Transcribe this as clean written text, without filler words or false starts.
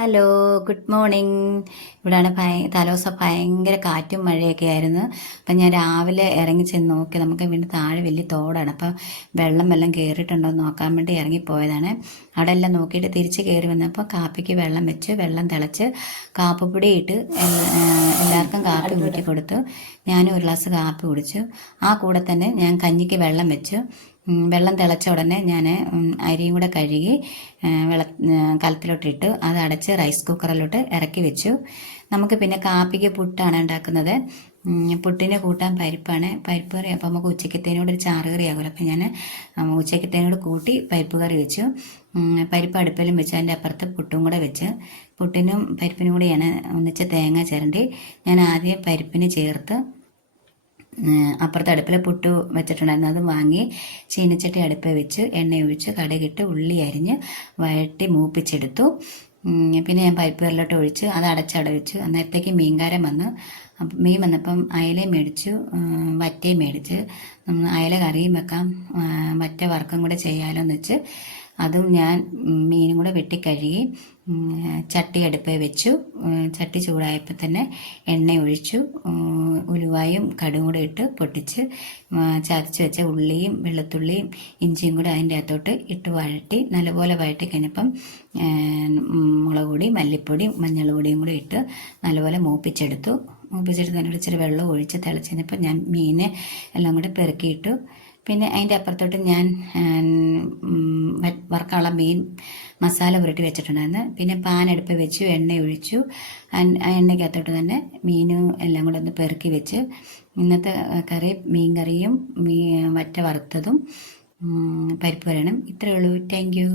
Hello, good morning. ഇവിടെയാണ് തലേദിവസം ഭയങ്കര കാറ്റും മഴയൊക്കെ ആയിരുന്നു. അപ്പം ഞാൻ രാവിലെ ഇറങ്ങി ചെന്ന് നോക്കി. നമുക്ക് വീണ്ടും താഴെ വലിയ തോടാണ്. അപ്പം വെള്ളം കയറിയിട്ടുണ്ടോ എന്ന് നോക്കാൻ വേണ്ടി ഇറങ്ങിപ്പോയതാണ്. അവിടെ എല്ലാം നോക്കിയിട്ട് തിരിച്ച് കയറി വന്നപ്പോൾ കാപ്പിക്ക് വെള്ളം വെച്ച് വെള്ളം തിളച്ച് കാപ്പിപ്പൊടി ഇട്ട് എല്ലാവർക്കും കാപ്പി ഊറ്റി കൊടുത്തു. ഞാനും ഒരു ഗ്ലാസ് കാപ്പി കുടിച്ചു. ആ കൂടെ തന്നെ ഞാൻ കഞ്ഞിക്ക് വെള്ളം വെച്ചു. വെള്ളം തിളച്ച ഉടനെ ഞാൻ അരിയും കൂടെ കഴുകി കലത്തിലോട്ടിട്ട് അത് അടച്ച് റൈസ് കുക്കറിലോട്ട് ഇറക്കി വെച്ചു. നമുക്ക് പിന്നെ കാപ്പിക്ക് പുട്ടാണ് ഉണ്ടാക്കുന്നത്. പുട്ടിന് കൂട്ടാൻ പരിപ്പാണ്. പരിപ്പ് കറി അപ്പോൾ നമുക്ക് ഉച്ചക്കത്തേനോട് ഒരു ചാറ് കറി ആകുമല്ലോ. അപ്പം ഞാൻ ഉച്ചക്കത്തേനോട് കൂട്ടി പരിപ്പ് കറി വെച്ചു. പരിപ്പ് അടുപ്പിലും വെച്ച് അതിൻ്റെ അപ്പുറത്ത് പുട്ടും കൂടെ വെച്ച് പുട്ടിനും പരിപ്പിനും കൂടെയാണ് ഒന്നിച്ച് തേങ്ങ ചിരണ്ടി ഞാൻ ആദ്യം പരിപ്പിന് ചേർത്ത് അപ്പുറത്തെ അടുപ്പിൽ പുട്ട് വെച്ചിട്ടുണ്ടായിരുന്നു. അത് വാങ്ങി ചീനച്ചട്ടി അടുപ്പിൽ വെച്ച് എണ്ണ ഒഴിച്ച് കടുകിട്ട് ഉള്ളി അരിഞ്ഞ് വഴട്ടി മൂപ്പിച്ചെടുത്തു. പിന്നെ ഞാൻ പരിപ്പ് കറിലോട്ട് ഒഴിച്ച് അത് അടച്ചടവിച്ചു. അന്നേരത്തേക്ക് മീൻകാരൻ വന്നു. മീൻ വന്നപ്പം അയലയും മേടിച്ചു, വറ്റയും മേടിച്ച്. അയല കറിയും വെക്കാം, വറ്റ വറുക്കും കൂടെ ചെയ്യാലോ എന്ന് വെച്ച് അതും ഞാൻ മീനും കൂടെ വെട്ടിക്കഴുകി ചട്ടി അടുപ്പിൽ വെച്ചു. ചട്ടി ചൂടായപ്പോൾ തന്നെ എണ്ണ ഒഴിച്ചു. ഉലുവായും കടുകും കൂടെ ഇട്ട് പൊട്ടിച്ച് ചതച്ച് വെച്ച ഉള്ളിയും വെളുത്തുള്ളിയും ഇഞ്ചിയും കൂടെ അതിൻ്റെ അകത്തോട്ട് ഇട്ട് വഴട്ടി നല്ലപോലെ വഴട്ടി കഴിഞ്ഞപ്പം മുളക് പൊടി, മല്ലിപ്പൊടി, മഞ്ഞൾ പൊടിയും കൂടെ ഇട്ട് നല്ലപോലെ മൂപ്പിച്ചെടുത്തു. അതിനോട് ഇച്ചിരി വെള്ളം ഒഴിച്ച് തിളച്ച് കഴിഞ്ഞപ്പോൾ ഞാൻ മീനെ എല്ലാം കൂടെ പെറുക്കിയിട്ടു. പിന്നെ അതിൻ്റെ അപ്പുറത്തോട്ട് ഞാൻ വറുക്കാനുള്ള മീൻ മസാല പുരട്ടി വെച്ചിട്ടുണ്ടായിരുന്നു. പിന്നെ പാൻ അടുപ്പ് വെച്ചു, എണ്ണ ഒഴിച്ചു. എണ്ണയ്ക്കകത്തോട്ട് തന്നെ മീനും എല്ലാം കൂടെ ഒന്ന് പെറുക്കി വെച്ച് ഇന്നത്തെ കറി മീൻ കറിയും വറ്റ വറുത്തതും പരിപ്പ് കറിയും. ഇത്രയേ ഉള്ളൂ. Thank you.